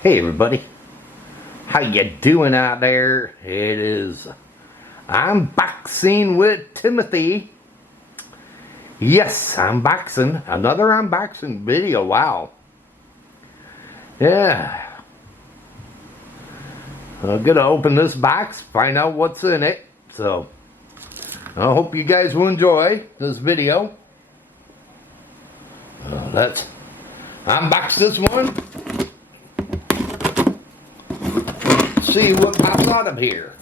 Hey everybody, how you doing out there? It is unboxing with Timothy. Yes, unboxing, another unboxing video. Wow. Yeah. I'm gonna open this box, find out what's in it. So, I hope you guys will enjoy this video. Let's unbox this one. See what pops out of here.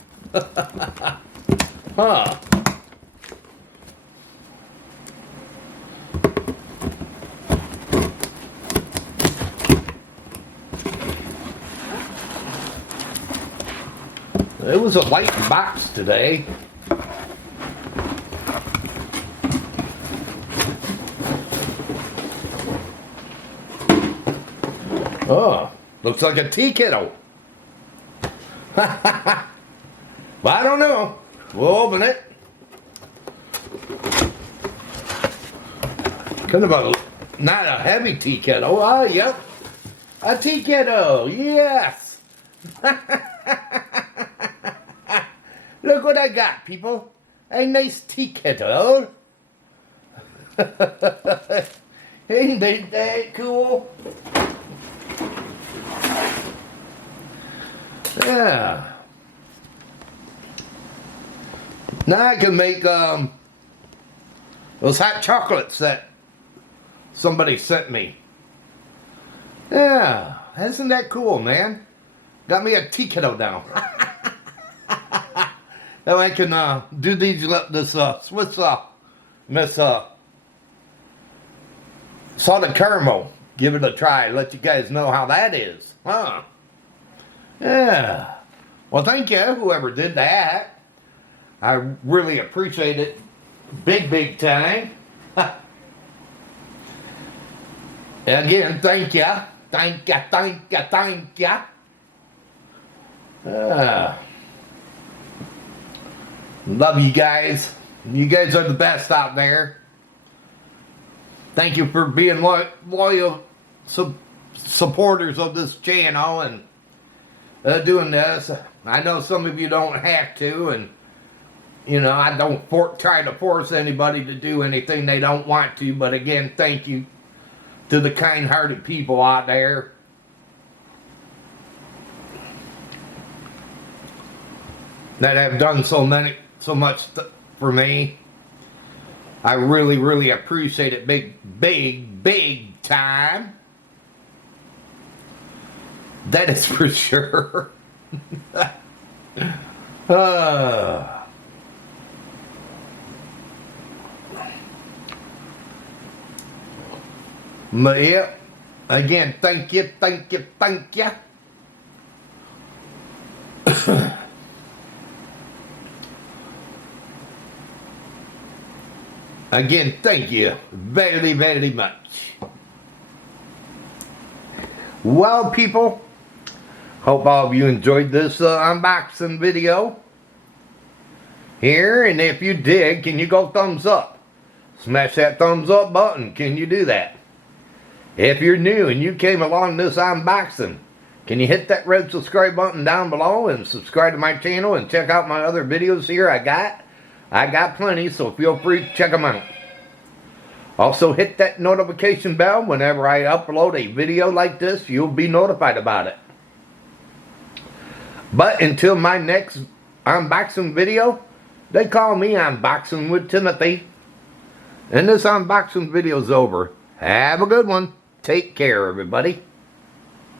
Huh. It was a light box today. Oh, looks like a tea kettle. Well, I don't know. We'll open it. Kind of a, not a heavy tea kettle. Oh, yep. A tea kettle. Yes. Look what I got, people. A nice tea kettle. Ain't that cool? Yeah. Now I can make those hot chocolates that somebody sent me. Yeah, isn't that cool, man? Got me a tea kettle now. Now I can do these this Swiss Miss salted caramel. Give it a try. Let you guys know how that is, huh? Yeah. Well, thank you, whoever did that. I really appreciate it. Big time. Again, thank you. Thank you. Love you guys. You guys are the best out there. Thank you for being loyal supporters of this channel and doing this. I know some of you don't have to, and you know, I don't try to force anybody to do anything they don't want to, but again, thank you to the kind-hearted people out there. That have done so much for me. I really appreciate it big time. That is for sure. But yeah, again, thank you. Again, thank you very much. Well, people, hope all of you enjoyed this unboxing video here, and if you did, can you go thumbs up? Smash that thumbs up button. Can you do that? If you're new and you came along this unboxing, can you hit that red subscribe button down below and subscribe to my channel and check out my other videos here I got plenty, so feel free to check them out. Also hit that notification bell. Whenever I upload a video like this, you'll be notified about it. But until my next unboxing video, they call me Unboxing with Timothy. And this unboxing video's over. Have a good one. Take care, everybody.